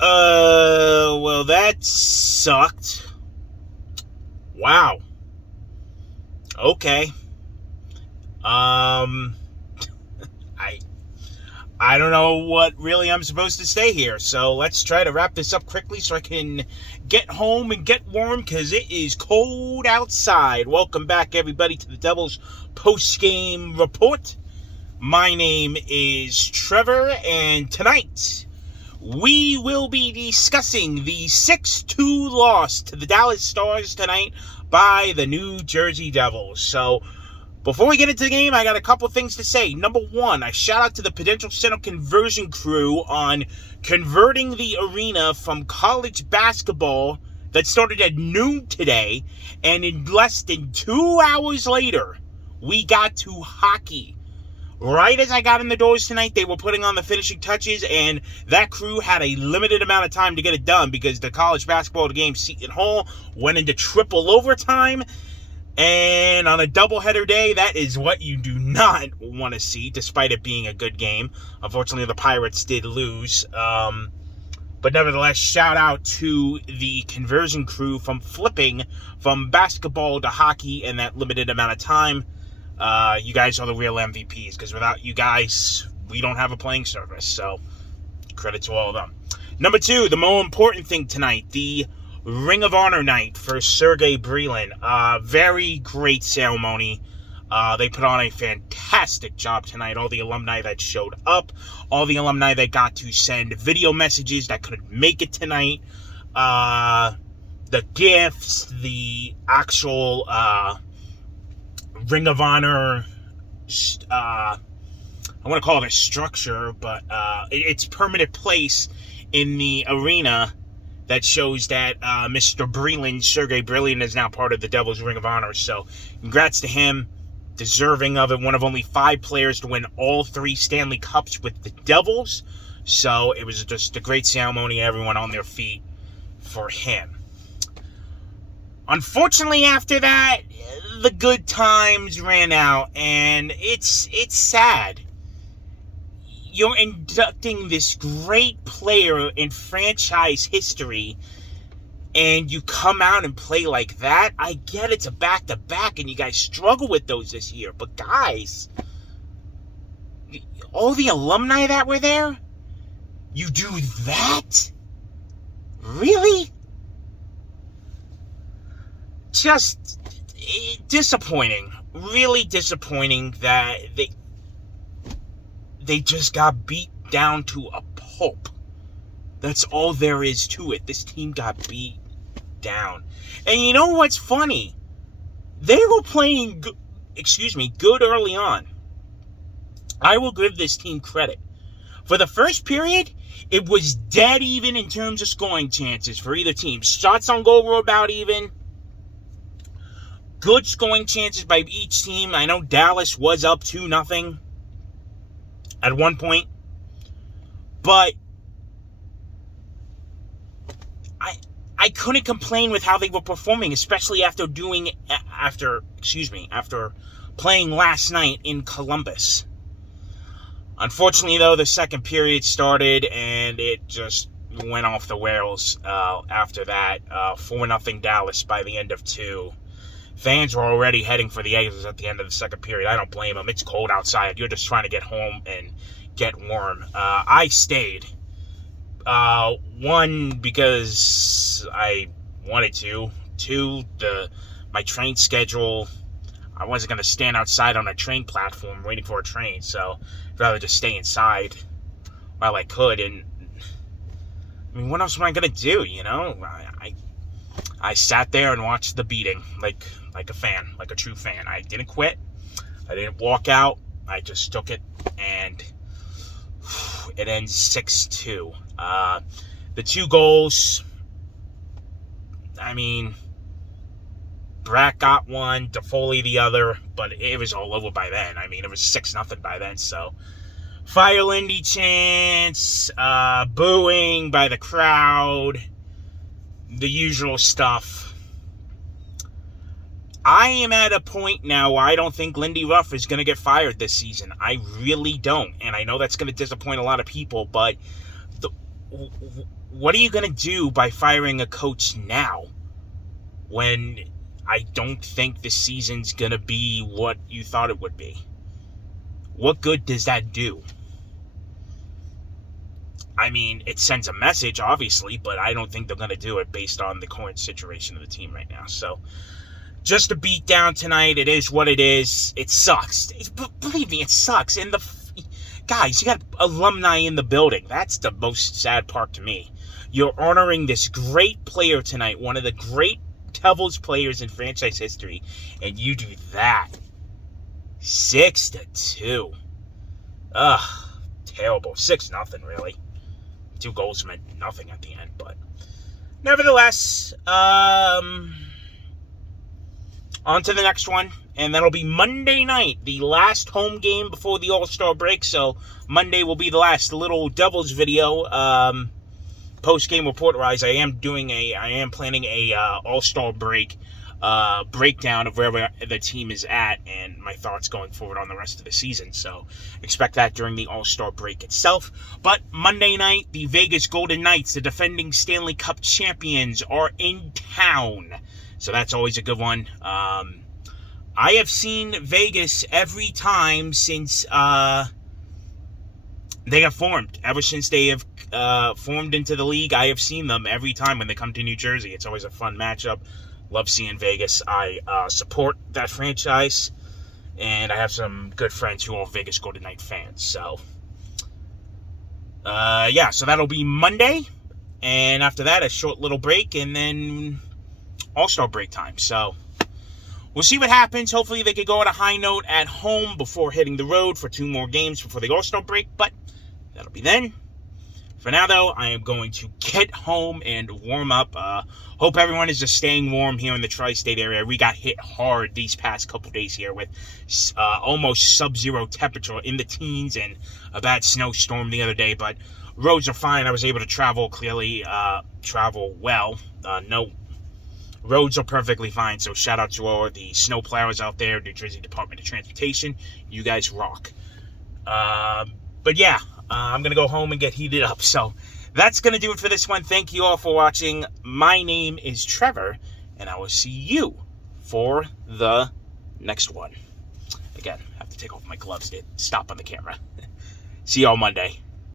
Well, that sucked. Wow. Okay. Um, I I don't know what really I'm supposed to say here. So let's try to wrap this up quickly so I can get home and get warm because it is cold outside. Welcome back, everybody, to the Devils post-game report. My name is Trevor, and tonight we will be discussing the 6-2 loss to the Dallas Stars tonight by the New Jersey Devils. So, before we get into the game, I got a couple things to say. Number one, I shout out to the Prudential Center conversion crew on converting the arena from college basketball that started at noon today, and in less than 2 hours later, we got to hockey. Right as I got in the doors tonight, they were putting on the finishing touches, and that crew had a limited amount of time to get it done because the college basketball game Seton Hall went into triple overtime. And on a doubleheader day, that is what you do not want to see, despite it being a good game. Unfortunately, the Pirates did lose. But nevertheless, shout out to the conversion crew from flipping from basketball to hockey in that limited amount of time. You guys are the real MVPs, because without you guys, we don't have a playing service. So, credit to all of them. Number two, the more important thing tonight, the Ring of Honor night for Sergey Brylin. Very great ceremony. They put on a fantastic job tonight. All the alumni that showed up, all the alumni that got to send video messages that couldn't make it tonight, the gifts, the actual Ring of Honor, I want to call it a structure, but it's permanent place in the arena that shows that Mr. Brylin, Sergey Brylin, is now part of the Devils Ring of Honor. So, congrats to him. Deserving of it. One of only 5 players to win all 3 Stanley Cups with the Devils. So, it was just a great ceremony. Everyone on their feet for him. Unfortunately, after that, the good times ran out, and it's sad. You're inducting this great player in franchise history, and you come out and play like that. I get it's a back-to-back, and you guys struggle with those this year. But guys, all the alumni that were there, you do that? Really? Just disappointing. Really disappointing that they just got beat down to a pulp. That's all there is to it. This team got beat down. And you know what's funny? They were playing good early on. I will give this team credit. For the first period, it was dead even in terms of scoring chances for either team. Shots on goal were about even. Good scoring chances by each team. I know Dallas was up 2-0 at one point. But I couldn't complain with how they were performing, especially after playing last night in Columbus. Unfortunately, though, the second period started and it just went off the rails after that. 4-0 Dallas by the end of 2. Fans were already heading for the exits at the end of the second period. I don't blame them. It's cold outside. You're just trying to get home and get warm. I stayed. One, because I wanted to. 2, my train schedule, I wasn't going to stand outside on a train platform waiting for a train, so I'd rather just stay inside while I could. And I mean, what else am I going to do, you know? I sat there and watched the beating like a fan, like a true fan. I didn't quit. I didn't walk out. I just took it, and it ends 6-2. The 2 goals, I mean, Brack got one, Toffoli the other, but it was all over by then. I mean, it was 6-0 by then, so Fire Lindy chants, booing by the crowd, the usual stuff. I am at a point now where I don't think Lindy Ruff is going to get fired this season. I really don't. And I know that's going to disappoint a lot of people, but what are you going to do by firing a coach now when I don't think the season's going to be what you thought it would be? What good does that do? I mean, it sends a message, obviously, but I don't think they're going to do it based on the current situation of the team right now. So, just a beat down tonight. It is what it is. It sucks. Believe me, it sucks. And guys, you got alumni in the building. That's the most sad part to me. You're honoring this great player tonight, one of the great Devils players in franchise history, and you do that. 6-2. Ugh, terrible. 6-0, really. 2 goals meant nothing at the end, but nevertheless, on to the next one, and that'll be Monday night, the last home game before the All-Star break. So Monday will be the last little Devils video. Post-game report-wise, I am planning a All-Star break breakdown of where the team is at and my thoughts going forward on the rest of the season. So expect that during the All-Star break itself. But Monday night, the Vegas Golden Knights, the defending Stanley Cup champions, are in town. So that's always a good one. I have seen Vegas every time since they have formed. Ever since they have formed into the league, I have seen them every time when they come to New Jersey. It's always a fun matchup. Love seeing Vegas. I support that franchise, and I have some good friends who are Vegas Golden Knight fans. So, so that'll be Monday, and after that, a short little break, and then All-Star break time. So, we'll see what happens. Hopefully, they could go on a high note at home before hitting the road for 2 more games before the All-Star break, but that'll be then. For now, though, I am going to get home and warm up. Hope everyone is just staying warm here in the tri-state area. We got hit hard these past couple days here with almost sub-zero temperature in the teens and a bad snowstorm the other day. But roads are fine. I was able to travel travel well. No, roads are perfectly fine. So shout out to all the snow plowers out there, New Jersey Department of Transportation. You guys rock. But yeah. I'm going to go home and get heated up. So that's going to do it for this one. Thank you all for watching. My name is Trevor, and I will see you for the next one. Again, I have to take off my gloves to stop on the camera. See you all Monday.